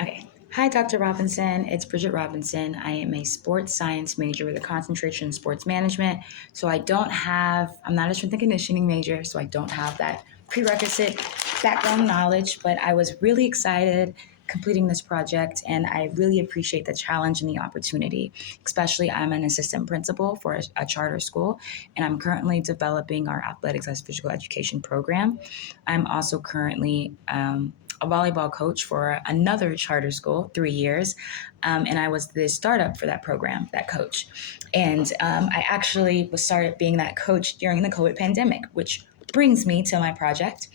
Okay. Hi, Dr. Robinson. It's Bridget Robinson. I am a sports science major with a concentration in sports management. So I'm not a strength and conditioning major, so I don't have that prerequisite background knowledge, but I was really excited completing this project and I really appreciate the challenge and the opportunity. Especially, I'm an assistant principal for a charter school and I'm currently developing our athletics as physical education program. I'm also currently a volleyball coach for another charter school, 3 years. And I was the startup for that program, that coach. And I actually was started being that coach during the COVID pandemic, which brings me to my project.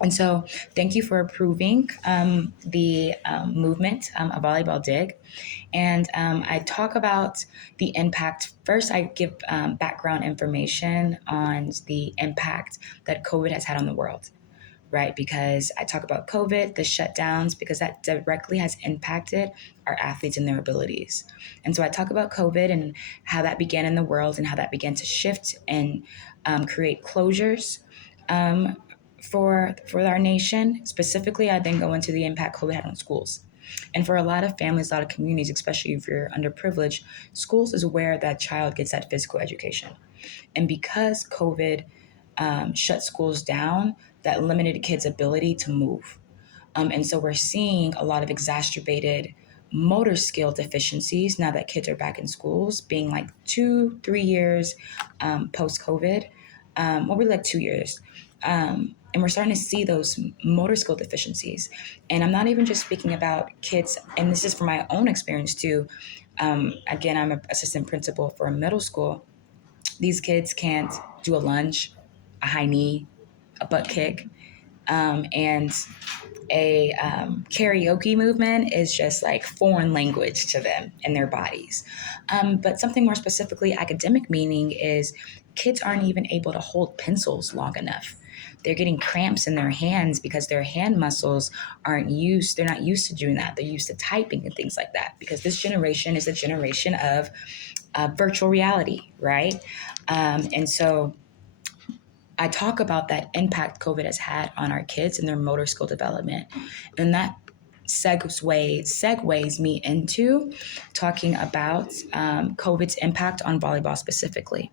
And so, thank you for approving the movement, a volleyball dig. And I talk about the impact. First, I give background information on the impact that COVID has had on the world, right? Because I talk about COVID, the shutdowns, because that directly has impacted our athletes and their abilities. And so I talk about COVID and how that began in the world and how that began to shift and create closures um, for our nation. Specifically, I then go into the impact COVID had on schools. And for a lot of families, a lot of communities, especially if you're underprivileged, schools is where that child gets that physical education. And because COVID shut schools down, that limited kids' ability to move. And so we're seeing a lot of exacerbated motor skill deficiencies now that kids are back in schools, being like 2, 3 years post COVID, well, really like 2 years. And we're starting to see those motor skill deficiencies. And I'm not even just speaking about kids, and this is from my own experience too. Again, I'm an assistant principal for a middle school. These kids can't do a lunge, a high knee, a butt kick, and a karaoke movement is just like foreign language to them and their bodies. But something more specifically academic meaning is kids aren't even able to hold pencils long enough. They're getting cramps in their hands because their hand muscles aren't used. They're not used to doing that. They're used to typing and things like that because this generation is a generation of virtual reality, right? And so I talk about that impact COVID has had on our kids and their motor skill development. And that segues me into talking about COVID's impact on volleyball specifically.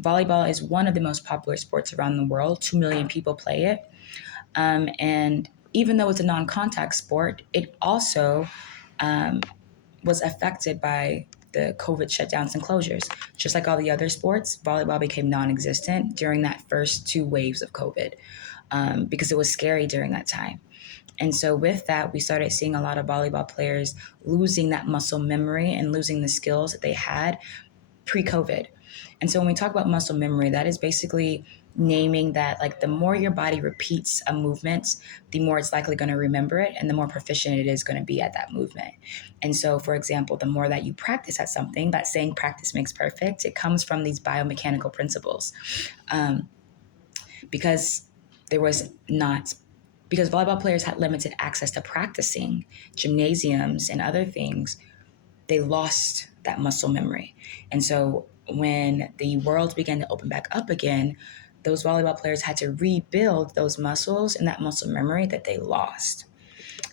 Volleyball is one of the most popular sports around the world. 2 million people play it. And even though it's a non contact sport, it also was affected by the COVID shutdowns and closures. Just like all the other sports, volleyball became non existent during that first two waves of COVID because it was scary during that time. And so, with that, we started seeing a lot of volleyball players losing that muscle memory and losing the skills that they had pre COVID. And so when we talk about muscle memory, that is basically naming that like the more your body repeats a movement, the more it's likely going to remember it and the more proficient it is going to be at that movement. And so, for example, the more that you practice at something, that saying practice makes perfect, it comes from these biomechanical principles. Um, because there was not because volleyball players had limited access to practicing gymnasiums and other things, they lost that muscle memory. And so when the world began to open back up again, those volleyball players had to rebuild those muscles and that muscle memory that they lost.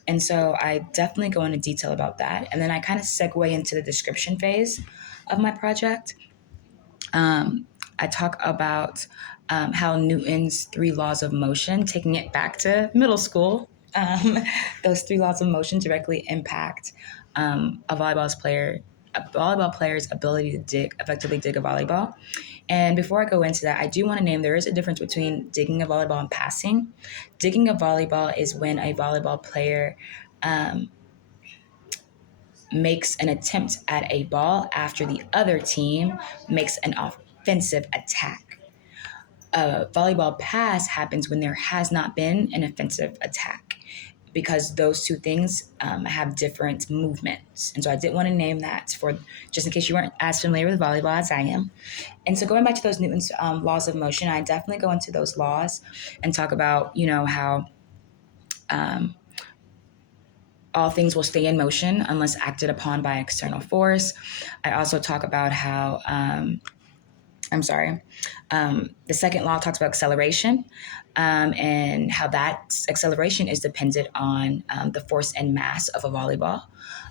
And so I definitely go into detail about that. And then I kind of segue into the description phase of my project. I talk about how Newton's three laws of motion, taking it back to middle school, those three laws of motion directly impact a volleyball player's ability to effectively dig a volleyball. And before I go into that, I do want to name there is a difference between digging a volleyball and passing. Digging a volleyball is when a volleyball player um, makes an attempt at a ball after the other team makes an offensive attack. A volleyball pass happens when there has not been an offensive attack because those two things have different movements. And so I did want to name that for just in case you weren't as familiar with volleyball as I am. And so going back to those Newton's laws of motion, I definitely go into those laws and talk about, how um, all things will stay in motion unless acted upon by external force. I also talk about how I'm sorry. The second law talks about acceleration, and how that acceleration is dependent on the force and mass of a volleyball.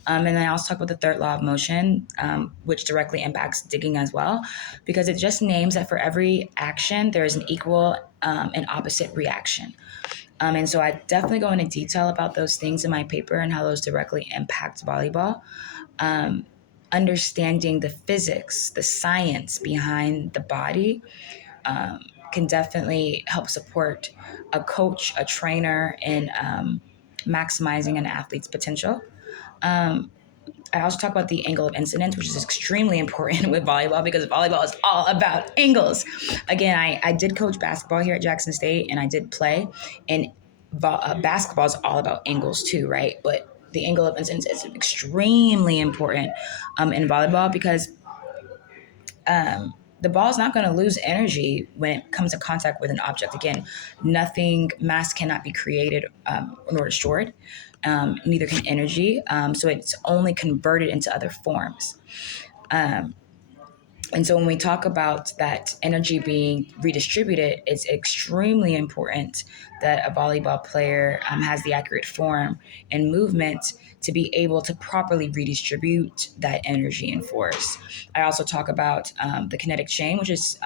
And then I also talk about the third law of motion, which directly impacts digging as well, because it just names that for every action, there is an equal and opposite reaction. And so I definitely go into detail about those things in my paper and how those directly impact volleyball. Um, Understanding the physics, the science behind the body um, can definitely help support a coach, a trainer in maximizing an athlete's potential. Um, I also talk about the angle of incidence, which is extremely important with volleyball because volleyball is all about angles. Again, I did coach basketball here at Jackson State and I did play, and basketball is all about angles too, right? But the angle of incidence is extremely important in volleyball because the ball is not going to lose energy when it comes to contact with an object. Again, nothing, mass cannot be created nor destroyed. Neither can energy. So it's only converted into other forms. Um, and so when we talk about that energy being redistributed, it's extremely important that a volleyball player has the accurate form and movement to be able to properly redistribute that energy and force. I also talk about the kinetic chain, which is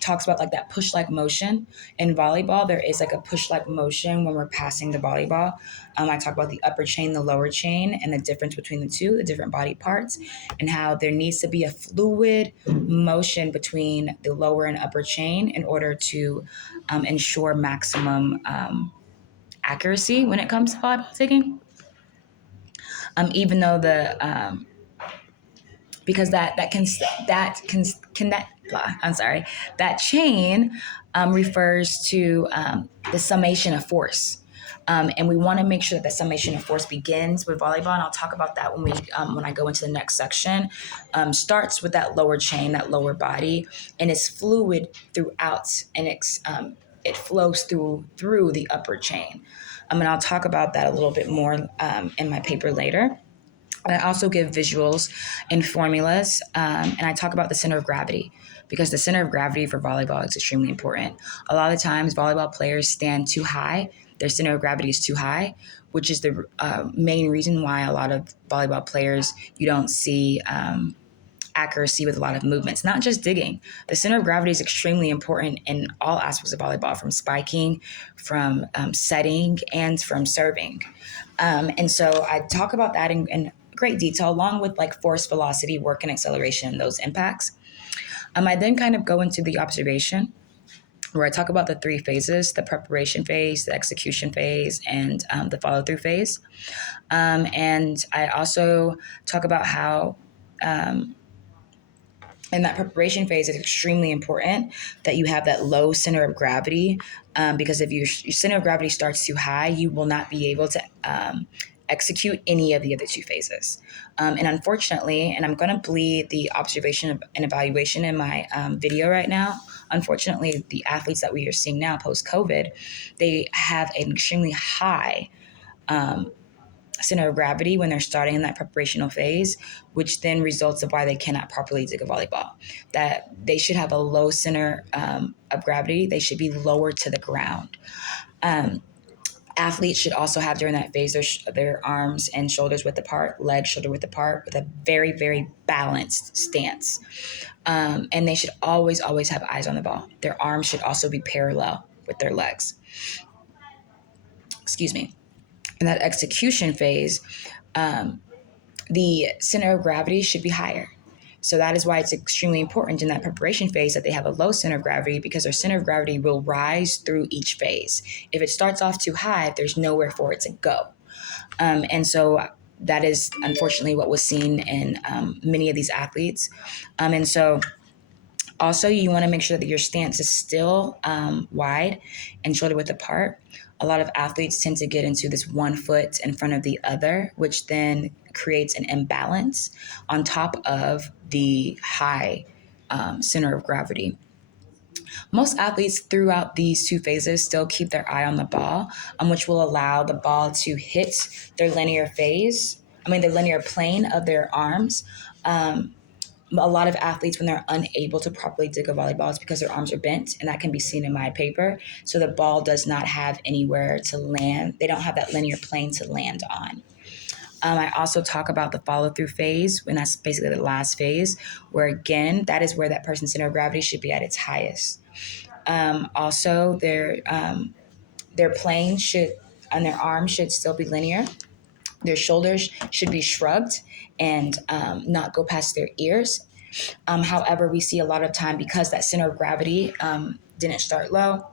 talks about like that push like motion. In volleyball, there is like a push like motion when we're passing the volleyball. I talk about the upper chain, the lower chain, and the difference between the two, the different body parts, and how there needs to be a fluid motion between the lower and upper chain in order to ensure maximum accuracy when it comes to volleyball taking. Even though the because I'm sorry, that chain refers to the summation of force. And we want to make sure that the summation of force begins with volleyball, and I'll talk about that when I go into the next section. Starts with that lower chain, that lower body, and is fluid throughout, and it flows through the upper chain. And I'll talk about that a little bit more in my paper later. And I also give visuals and formulas, and I talk about the center of gravity because the center of gravity for volleyball is extremely important. A lot of times, volleyball players stand too high. Their center of gravity is too high, which is the main reason why a lot of volleyball players, you don't see accuracy with a lot of movements, not just digging. The center of gravity is extremely important in all aspects of volleyball, from spiking, from setting, and from serving. And so I talk about that in great detail, along with like force, velocity, work, and acceleration, and those impacts. I then kind of go into the observation, where I talk about the three phases: the preparation phase, the execution phase, and the follow through phase. And I also talk about how in that preparation phase, it's extremely important that you have that low center of gravity, because if your center of gravity starts too high, you will not be able to execute any of the other two phases. And unfortunately, and I'm going to bleed the observation and evaluation in my video right now. Unfortunately, the athletes that we are seeing now post-COVID, they have an extremely high center of gravity when they're starting in that preparational phase, which then results of why they cannot properly dig a volleyball. That they should have a low center of gravity. They should be lower to the ground. Athletes should also have during that phase their arms and shoulders width apart, legs shoulder width apart, with a very, very balanced stance. And they should always, always have eyes on the ball. Their arms should also be parallel with their legs. Excuse me. In that execution phase, the center of gravity should be higher. So that is why it's extremely important in that preparation phase that they have a low center of gravity, because their center of gravity will rise through each phase. If it starts off too high, there's nowhere for it to go. And so that is unfortunately what was seen in many of these athletes. And so also, you want to make sure that your stance is still wide and shoulder width apart. A lot of athletes tend to get into this one foot in front of the other, which then creates an imbalance on top of the high center of gravity. Most athletes throughout these two phases still keep their eye on the ball, which will allow the ball to hit their linear phase, the linear plane of their arms, a lot of athletes, when they're unable to properly dig a volleyball, it's because their arms are bent, and that can be seen in my paper. So the ball does not have anywhere to land. They don't have that linear plane to land on. I also talk about the follow through phase, and that's basically the last phase, where again, that is where that person's center of gravity should be at its highest. Also, their plane should, on their arms, should still be linear. Their shoulders should be shrugged and not go past their ears. However, we see a lot of time, because that center of gravity didn't start low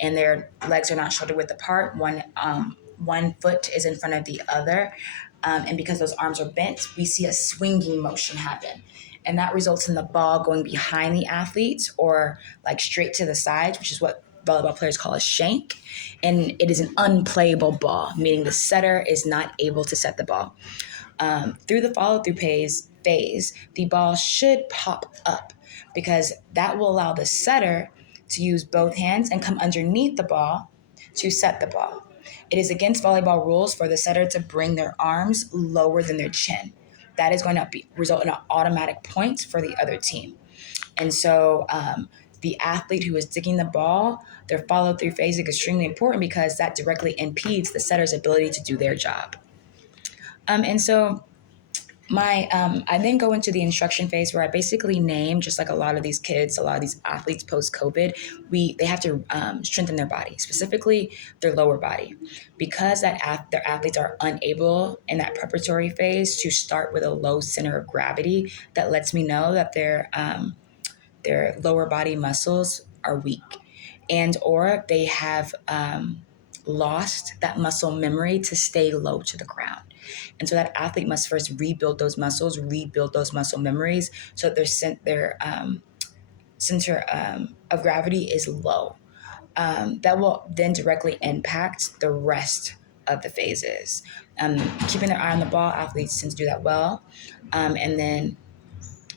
and their legs are not shoulder width apart, one foot is in front of the other. And because those arms are bent, we see a swinging motion happen. And that results in the ball going behind the athlete or like straight to the sides, which is what volleyball players call a shank. And it is an unplayable ball, meaning the setter is not able to set the ball. Through the follow through phase, the ball should pop up, because that will allow the setter to use both hands and come underneath the ball to set the ball. It is against volleyball rules for the setter to bring their arms lower than their chin. That is going to result in an automatic point for the other team. And so the athlete who is digging the ball, their follow through phase is extremely important, because that directly impedes the setter's ability to do their job. And so I then go into the instruction phase, where I basically name, just like a lot of these kids, a lot of these athletes post COVID, they have to strengthen their body, specifically their lower body, because their athletes are unable in that preparatory phase to start with a low center of gravity. That lets me know that their lower body muscles are weak, and or they have lost that muscle memory to stay low to the ground. And so that athlete must first rebuild those muscle memories, so that their center of gravity is low. That will then directly impact the rest of the phases. Keeping their eye on the ball, athletes tend to do that well. And then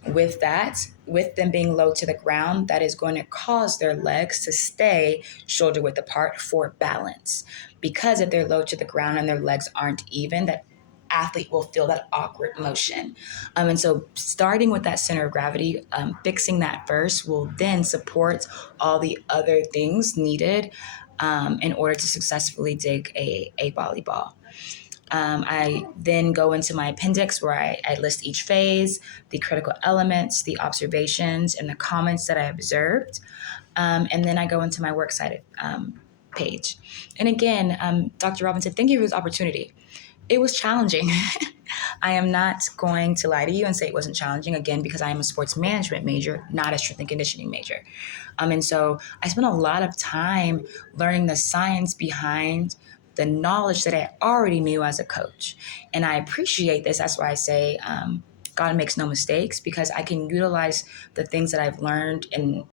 with them being low to the ground, that is going to cause their legs to stay shoulder width apart for balance. Because if they're low to the ground and their legs aren't even, that athlete will feel that awkward motion. And so starting with that center of gravity, fixing that first will then support all the other things needed in order to successfully dig a volleyball. I then go into my appendix, where I list each phase, the critical elements, the observations, and the comments that I observed. And then I go into my works cited page. And again, Dr. Robinson, thank you for this opportunity. It was challenging. I am not going to lie to you and say it wasn't challenging, again, because I am a sports management major, not a strength and conditioning major. And so I spent a lot of time learning the science behind the knowledge that I already knew as a coach. And I appreciate this. That's why I say God makes no mistakes, because I can utilize the things that I've learned in